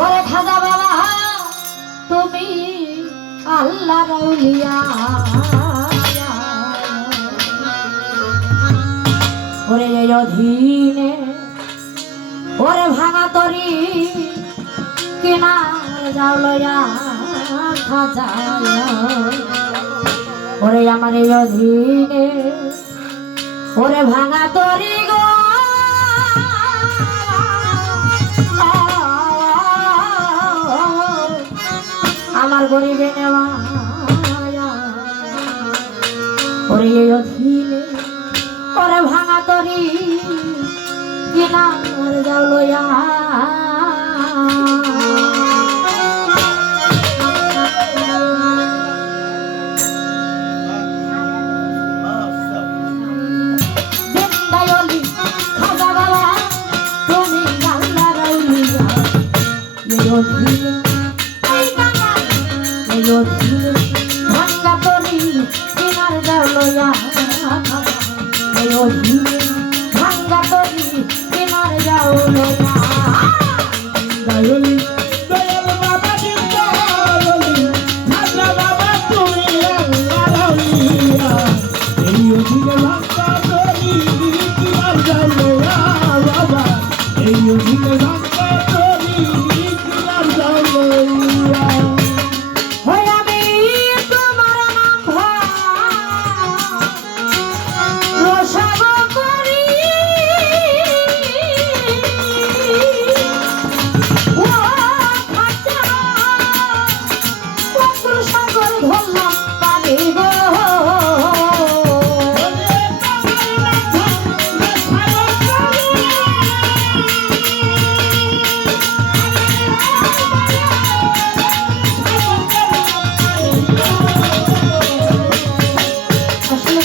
ওরে খাজা বাবা তুমি আল্লাহর আউলিয়া ওরে এই অধীনে ওরে ভাঙা তরি কিনার যাও লইয়া খাজা ওরে আমার এই অধীনে ওরে ভাঙা তরি গো আমার গরিবে নেওয়া ওরে এই অধীনে ওরে ভাঙা তরি কিনার যাও লইয়া ভাঙ্গা তরি কিনার যাও লইয়া ভাঙ্গা তরি কিনার যাও লইয়া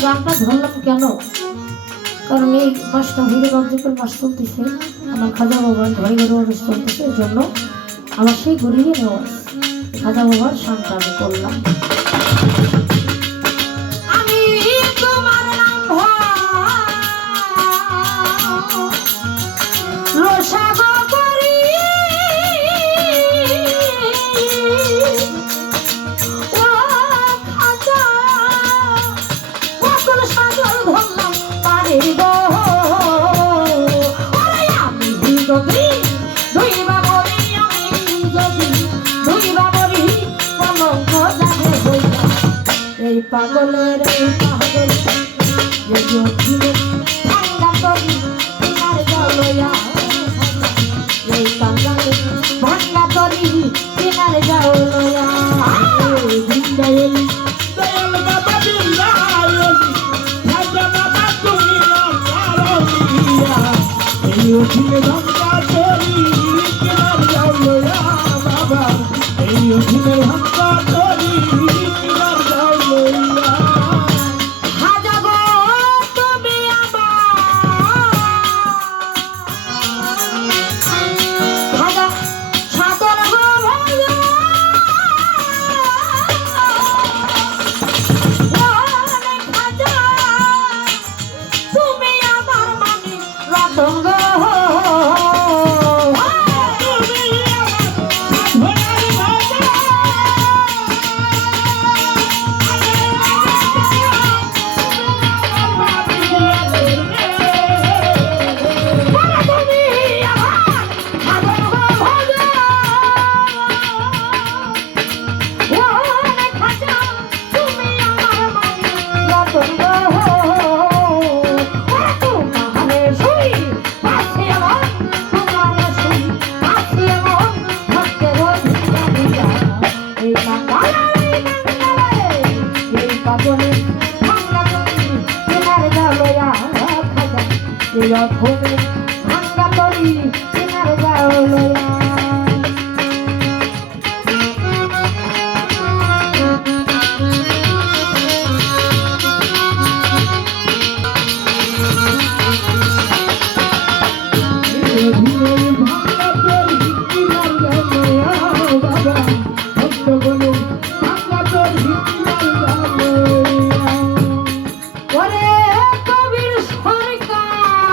গানটা ধরলাম কেন? কারণ এই মাসটা হইলে রমজান মাস চলতেছে, আমার খাজা বাবার ঘরে ঘরে অরস চলতেছে, এর জন্য আমার সেই গরিবে নেওয়া খাজা বাবার শানটা আমি করলাম। পাগলের এই পাগল ভাঙ্গা তরি কিনার যাও লইয়া এই পাগলের ভাঙ্গা তরি কিনার যাও লইয়া ভাঙ্গা তরি কিনার যাও লইয়া ওরে কবির সরকার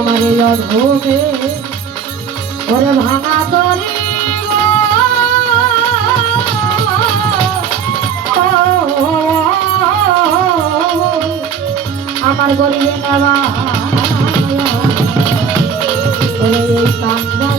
আমার এই অধমে ওরে ভাঙা তরি আমার গরিবে নেওয়া ওরে এই কান্না